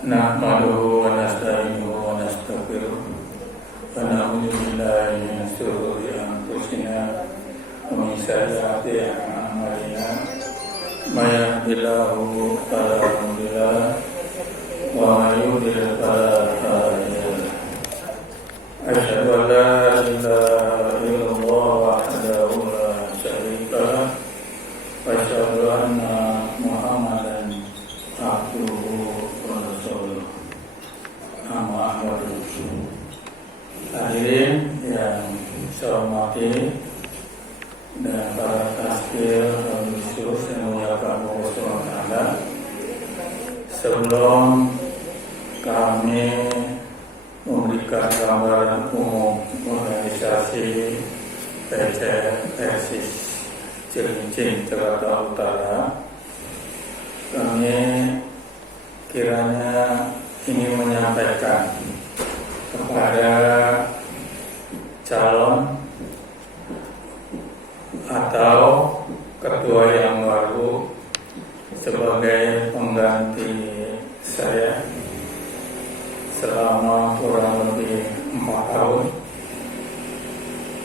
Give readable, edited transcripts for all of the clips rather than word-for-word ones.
Nahmaduhu wa nasta'inuhu wa nastaghfiruh wa na'udzu billahi min shururi anfusina wa min sayyiati a'malina may yahdihillahu fala mudilla lahu wa may yudlil fala hadiya lahu. Asyhadu an la ilaha illallah wahdahu la syarika lahu wa asyhadu anna Muhammadan abduhu wa rasuluh. Amma ba'du. Hadirin yang saya hormati dan para tasbih dan khusus yang muliakan Allah SWT, sebelum kami memberikan gambaran umum organisasi PC Persis Cilincing Jakarta Utara, kami kiranya ingin menyampaikan kepada calon atau ketua yang baru sebagai pengganti saya selama kurang lebih 4 tahun.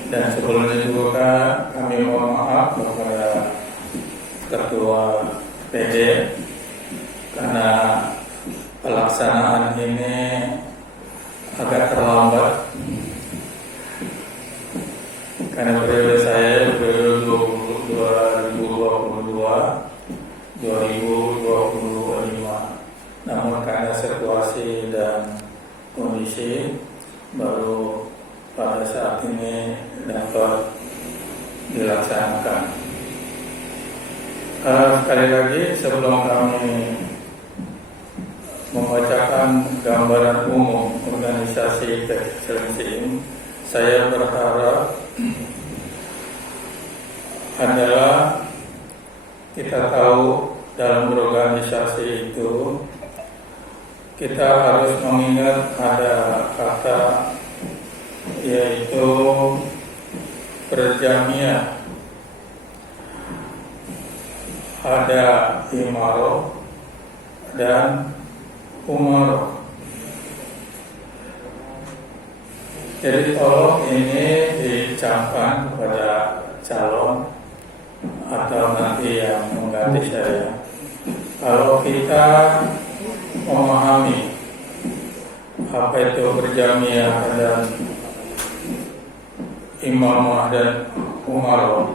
Dan sebelumnya juga kami mohon maaf kepada ketua PD karena pelaksanaan ini agak terlambat, karena periode saya periode 2022-2025, namun karena situasi dan kondisi baru pada saat ini dapat dilaksanakan. Sekali lagi sebelum kami membacakan gambaran umum organisasi Cilincing, saya berharap adalah kita tahu dalam berorganisasi itu kita harus mengingat ada kata, yaitu perjamiah, ada imaroh dan umaroh. Jadi tolong ini dicamkan kepada calon atau nanti yang mengganti saya. Kalau kita memahami apa itu berjamiah dan imamah dan umaroh,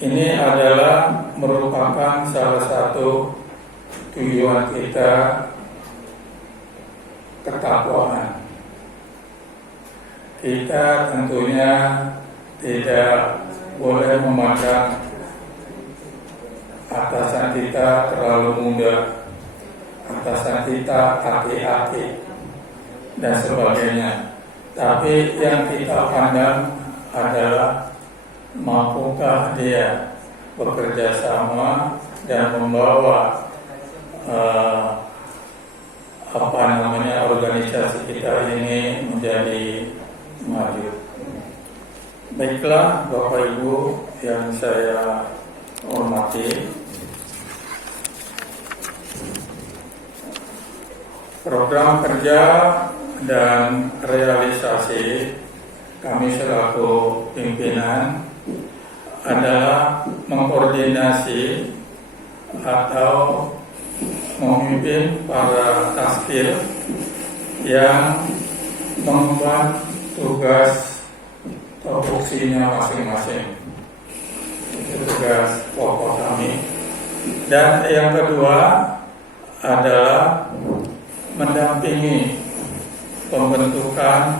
ini adalah merupakan salah satu tujuan kita ketakwaan. Kita tentunya tidak boleh memandang atasan kita terlalu muda, atasan kita aki-aki dan sebagainya. Tapi yang kita pandang adalah mampukah dia bekerja sama dan membawa organisasi kita ini menjadi maju. Baiklah Bapak Ibu yang saya hormati, program kerja dan realisasi kami selaku pimpinan adalah mengkoordinasi atau memimpin para taskil yang mengemban tugas atau fungsinya masing-masing. Itu tugas pokok kami. Dan yang kedua adalah mendampingi pembentukan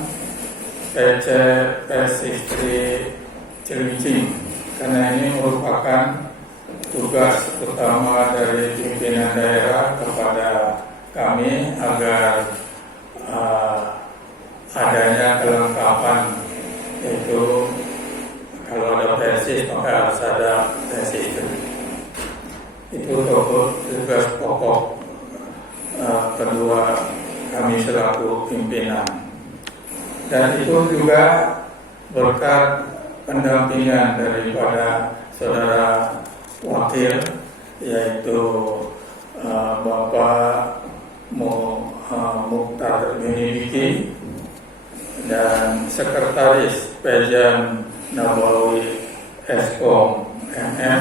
PC Persis Cilincing, karena ini merupakan tugas utama dari pimpinan daerah kepada kami agar adanya kelengkapan, yaitu kalau ada Persis maka harus ada Persis. Itu tugas pokok kedua kami selaku pimpinan. Dan itu juga berkat pendampingan daripada saudara wakil, yaitu Bapak Mukhtar Binibiki dan Sekretaris Pejam Nabawi Eskom MM.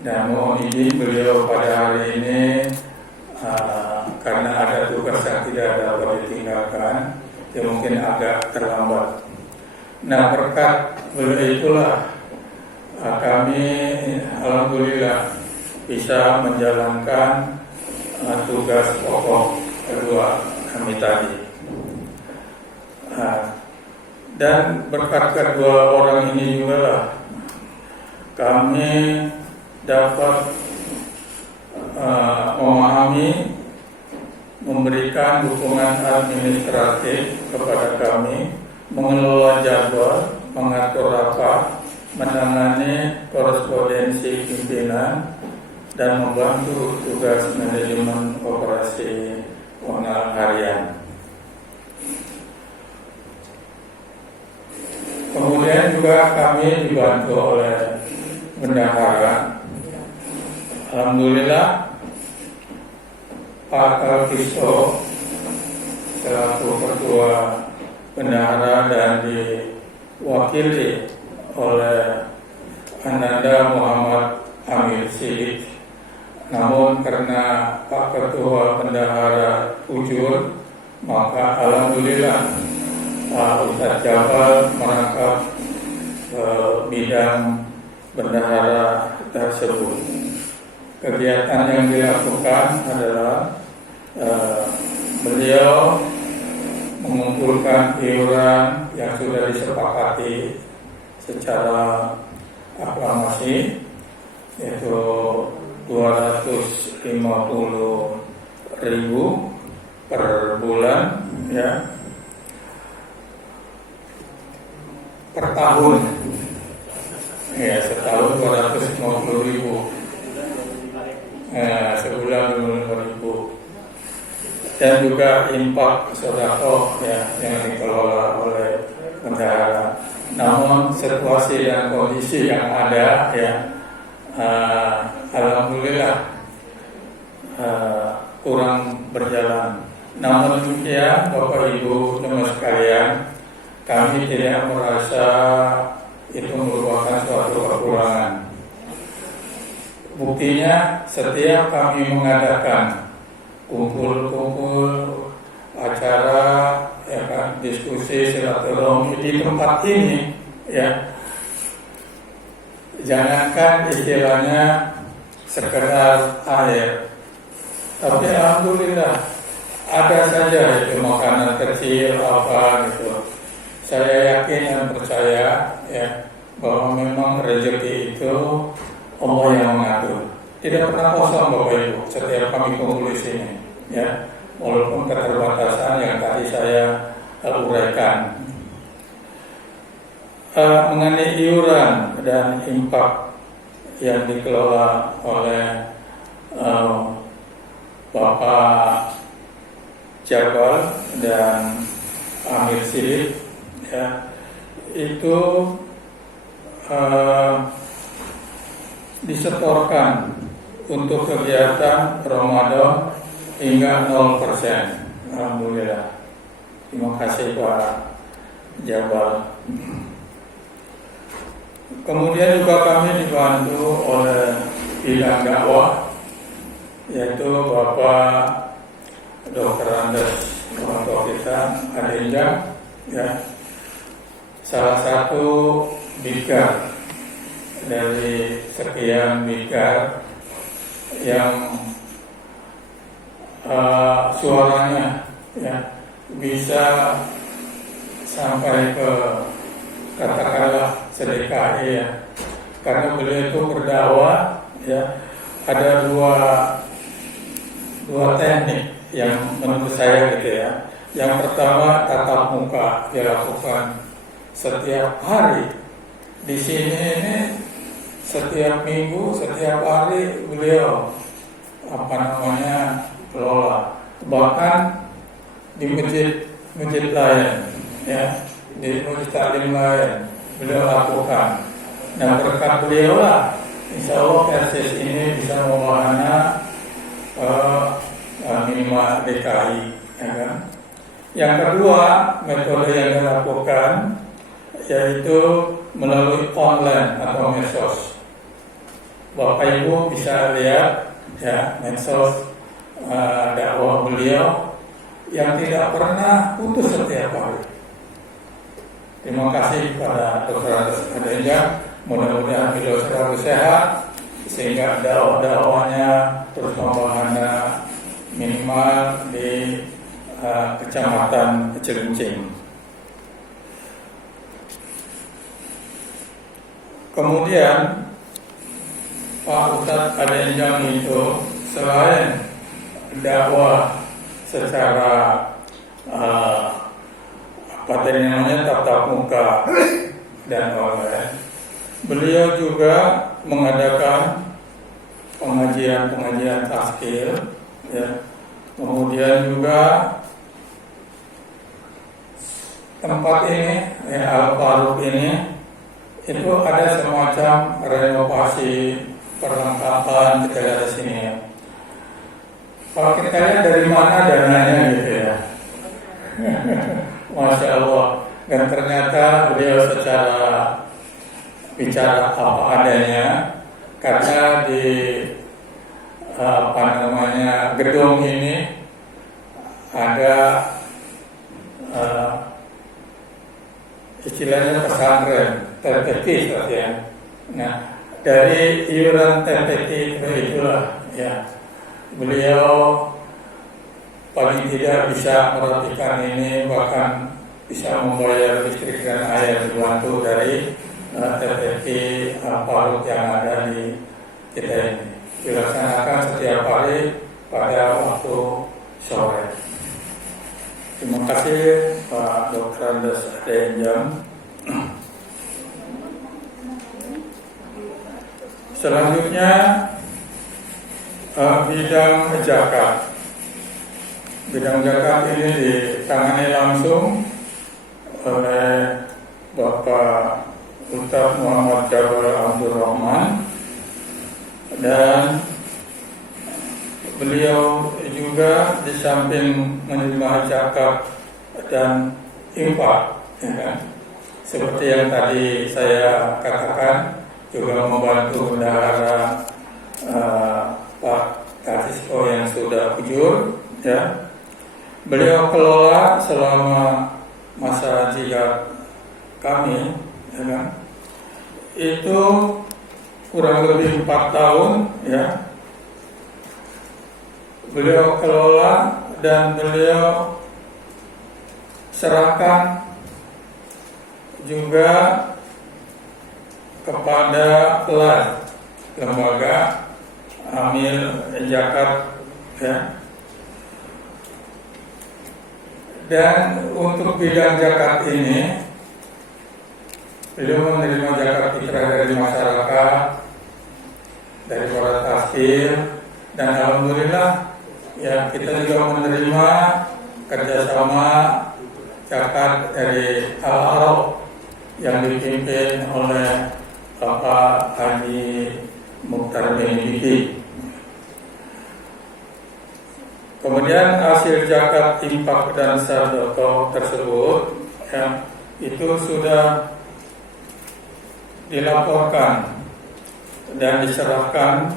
Dan mohon izin beliau pada hari ini karena ada tugas yang tidak dapat ditinggalkan, ya mungkin agak terlambat. Nah, berkat beliau itulah kami alhamdulillah bisa menjalankan tugas pokok kedua kami tadi. Dan berkat kedua orang ini juga lah kami dapat memahami, memberikan dukungan administratif kepada kami, mengelola jadwal, mengatur rapat, menangani korespondensi pimpinan, dan membantu tugas manajemen operasi harian. Kemudian juga kami dibantu oleh bendahara. Alhamdulillah Pak Kalkiso selaku ketua bendahara dan diwakili oleh Ananda Muhammad Amir Sidik. Namun karena Pak Ketua Bendahara ujur, maka alhamdulillah Pak Ustadz Jabal merangkap bidang bendahara tersebut. Kegiatan yang dilakukan adalah beliau mengumpulkan iuran yang sudah disepakati secara aklamasi, yaitu 250.000 per bulan, ya, per tahun, ya, setahun 250.000, sebulan 25.000. Dan juga infak sedekah, ya, yang dikelola oleh bendahara. Namun situasi dan kondisi yang ada, ya, alhamdulillah kurang berjalan. Namun demikian, Bapak Ibu teman sekalian, kami tidak merasa itu merupakan suatu kekurangan. Buktinya, setiap kami mengadakan kumpul-kumpul, acara, ya kan, diskusi silaturahmi di tempat ini, ya, jangankan istilahnya sekedar air, tapi alhamdulillah ada saja itu makanan kecil apa gitu. Saya yakin dan percaya, ya, bahwa memang rezeki itu Allah yang mengatur. Tidak pernah kosong Bapak Ibu setiap kami kumpul di sini, ya, walaupun keterbatasan yang tadi saya uraikan. Mengenai iuran dan infak yang dikelola oleh Bapak Jabal dan Amir Sidik, ya, itu disetorkan untuk kegiatan Ramadan hingga 0%. Alhamdulillah. Terima kasih Pak Jabal. Kemudian juga kami dibantu oleh bidang dakwah, yaitu Bapak Dr. Andes Wanto kita Adinja, ya, salah satu bidang dari sekian bidang yang suaranya, ya, bisa sampai ke katakanlah seDKI, ya, karena beliau itu berdakwah, ya, ada dua teknik yang menurut saya gitu, ya. Yang pertama tatap muka dilakukan setiap hari di sini ini, setiap minggu, setiap hari beliau kelola, bahkan di masjid lain, ya, di masjid taklim lain beliau lakukan. Nah, berkat beliau lah, insya Allah Persis ini bisa membahana 5 DKI, ya kan? Yang kedua, metode yang dilakukan yaitu melalui online atau medsos. Bapak Ibu bisa lihat ya medsos dakwah beliau yang tidak pernah putus setiap hari. Terima kasih kepada Dr. Adenja. Mudah-mudahan beliau selalu sehat sehingga dakwah-dakwahnya terus membahana minimal di Kecamatan Cilincing. Kemudian Pak Ustadz Adenjang itu selain dakwah secara tatap muka dan online, beliau juga mengadakan pengajian tazkir, ya. Kemudian juga tempat ini, ya, Al-Faruq ini, itu ada semacam renovasi perlengkapan kita lihat di sini. Ya. Kalau kita lihat dari mana dananya gitu ya, Masya Allah. Dan ternyata beliau secara bicara apa adanya, karena di gedung ini ada istilahnya pesantren TPQ ya. Nah, dari iuran TPQ itulah ya beliau paling tidak bisa merapikan ini, bahkan bisa membayar listrik dan air dibantu dari TPQ Al-Faruq yang ada di kita ini. Dilaksanakan setiap hari pada waktu sore. Terima kasih Pak Dr. Andes Adenjang. Selanjutnya bidang zakat. Bidang zakat ini ditangani langsung oleh Bapak Ustaz Muhammad Jabal Abdul Rahman, dan beliau juga di samping menerima zakat dan infak, ya kan? Seperti yang tadi saya katakan, juga membantu bendahara Pak Kasisko yang sudah ujur, ya. Beliau kelola selama masa jihad kami, ya kan? Itu kurang lebih 4 tahun, ya. Beliau kelola dan beliau serahkan juga kepada lembaga amil zakat, ya. Dan untuk bidang zakat ini, beliau menerima zakat fitrah dari masyarakat, dari para tafsir, dan alhamdulillah ya kita juga menerima kerjasama zakat dari Al-Arab yang dipimpin oleh Bapak Haji Mukhtar bin Bibi. Kemudian hasil zakat, infak dan sedekah tersebut ya, itu sudah dilaporkan dan diserahkan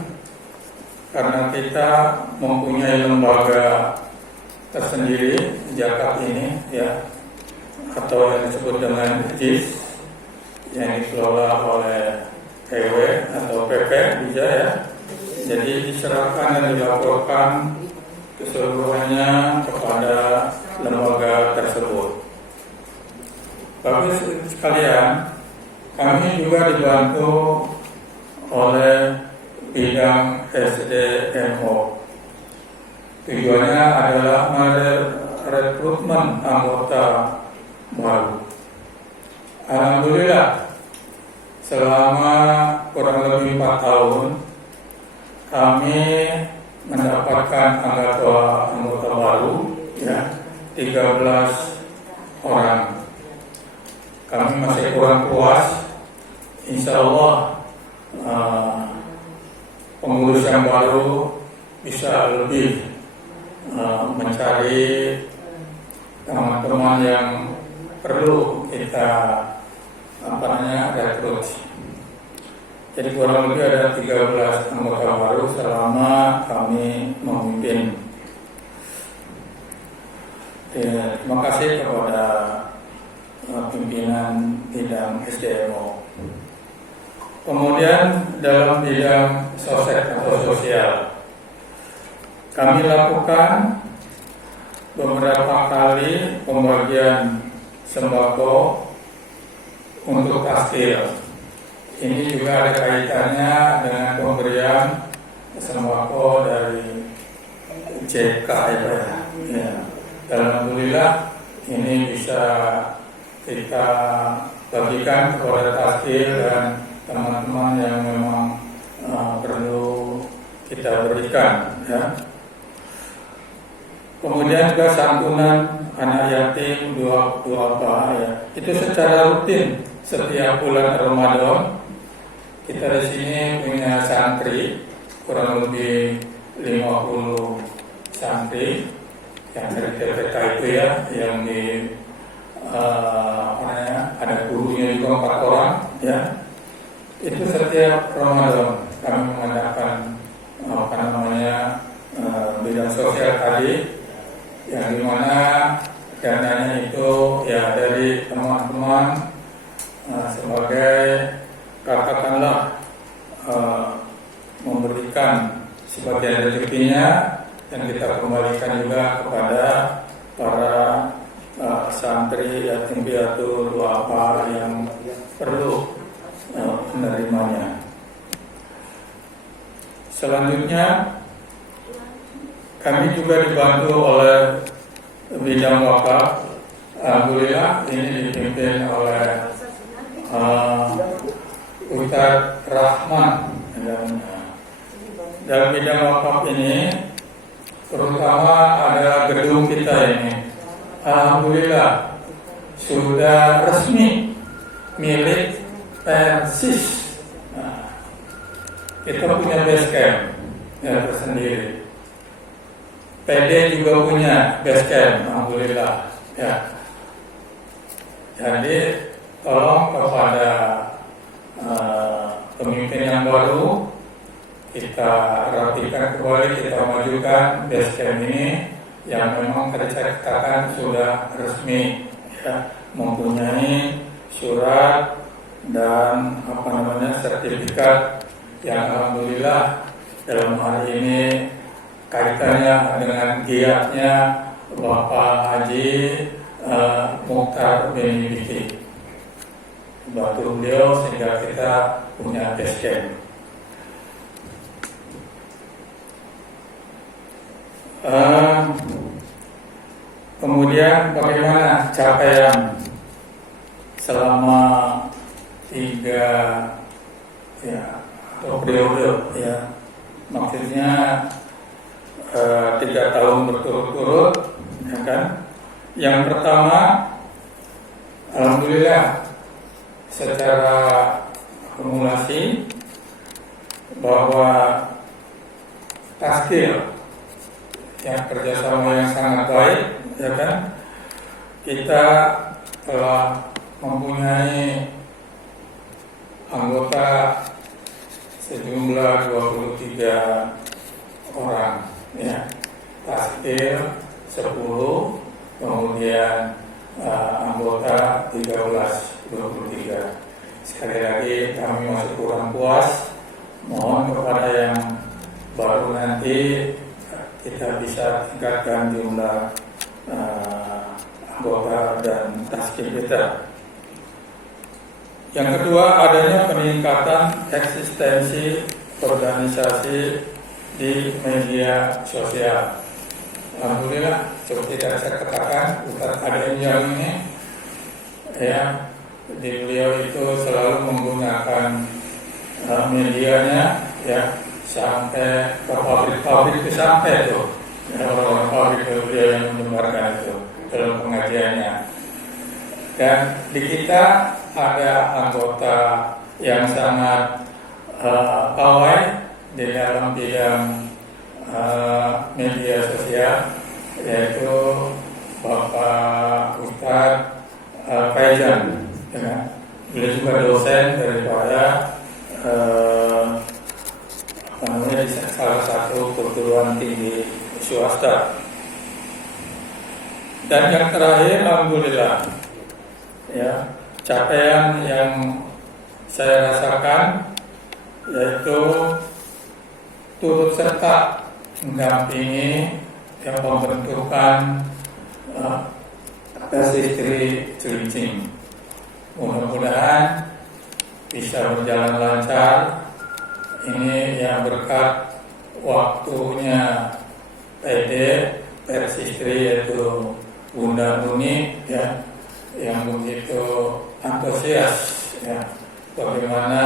karena kita mempunyai lembaga tersendiri zakat ini ya, atau yang disebut dengan JIS yang dikelola oleh PW atau PP bisa ya. Jadi diserahkan dan dilaporkan keseluruhannya kepada lembaga tersebut. Bapak sekalian, kami juga dibantu oleh bidang SDMO. Tujuannya adalah merekrutmen anggota baru. Alhamdulillah, selama kurang lebih 4 tahun kami mendapatkan anggota baru ya, 13 orang. Kami masih kurang puas. Insya Allah pengurus yang baru bisa lebih mencari teman-teman yang perlu kita rekrut. Jadi kurang lebih ada 13 anggota baru selama kami memimpin. Terima kasih kepada pimpinan bidang SDMO. Kemudian dalam bidang sosial, kami lakukan beberapa kali pembagian sembako untuk tastil. Ini juga ada kaitannya dengan pemberian sembako dari JK ya. Alhamdulillah ini bisa kita bagikan kepada tastil dan teman-teman yang memang perlu kita berikan ya. Kemudian juga santunan anak yatim dua ya. Itu secara rutin setiap bulan Ramadan. Kita di sini punya santri kurang lebih 50 santri yang dari TPK itu ya, yang di ada gurunya juga 4 orang ya. Itu setiap Ramadan kami mengadakan bidang sosial tadi, yang dimana dananya itu ya dari teman-teman sebagai katakanlah memberikan sebagian rezekinya dan kita kembalikan juga kepada para santri yatim piatu duafa yang perlu menerimanya. Selanjutnya kami juga dibantu oleh bidang wakaf. Alhamdulillah ini dipimpin oleh Ustaz Rahman. Dan dalam bidang wakaf ini terutama ada gedung kita ini, alhamdulillah sudah resmi milik Persis. Kita punya base camp ya, tersendiri. PD juga punya base camp, alhamdulillah ya. Jadi tolong kepada pemimpin yang baru, kita rapikan kembali, kita majukan base camp ini yang memang tadi saya katakan sudah resmi ya, mempunyai surat dan sertifikat yang alhamdulillah dalam hari ini kaitannya dengan giatnya Bapak Haji Mukhtar bin Biki. Bantu beliau sehingga kita punya base camp. Kemudian bagaimana capaian selama 3 atau periode ya, maksudnya 3 tahun berturut-turut ya kan. Yang pertama, alhamdulillah secara akumulasi bahwa tastil yang kerjasama yang sangat baik ya kan, kita telah mempunyai anggota sejumlah 23 orang ya, tastil 10, kemudian anggota 23. Sekali lagi kami masih kurang puas, mohon kepada yang baru nanti kita bisa tingkatkan jumlah anggota dan tastil kita. Yang kedua, adanya peningkatan eksistensi organisasi di media sosial. Alhamdulillah, seperti yang saya katakan, Ustaz Adem yang ini ya, di beliau itu selalu menggunakan medianya ya, sampai ke pabrik-pabrik itu sampai tuh ya, orang pabrik itu beliau yang menyebarkan itu dalam pengajiannya. Dan di kita ada anggota yang sangat pawai di dalam bidang media sosial. yaitu Bapak Ustadz Faizan, ya. Beliau juga dosen daripada di salah satu perguruan tinggi swasta. Dan yang terakhir, alhamdulillah, ya, capaian yang saya rasakan yaitu turut serta mendampingi yang pembentukan Persistri Cilincing. Mudah-mudahan bisa berjalan lancar. Ini yang berkat waktunya PD Persistri, yaitu Bunda Nuni, ya, yang begitu antusias, ya, bagaimana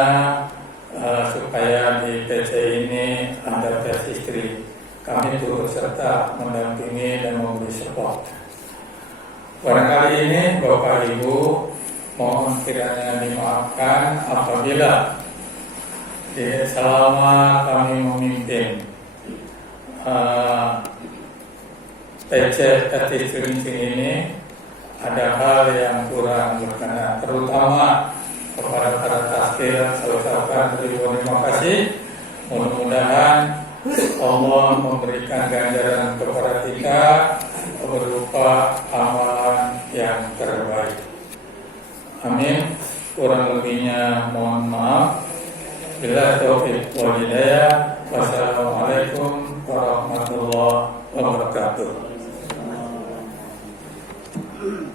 supaya di PC ini ada Persistri. Kami turut serta mendampingi dan memberi support. Barangkali ini Bapak Ibu mohon kiranya dimaafkan apabila selama kami memimpin PC Cilincing ini ada hal yang kurang berkenan, terutama kepada para taskil. Saya ucapkan terima kasih. Mudah-mudahan Allah memberikan ganjaran kepada kita berupa amalan yang terbaik. Amin. Kurang lebihnya mohon maaf. Bila taufiq wal hidayah. Wassalamualaikum warahmatullahi wabarakatuh.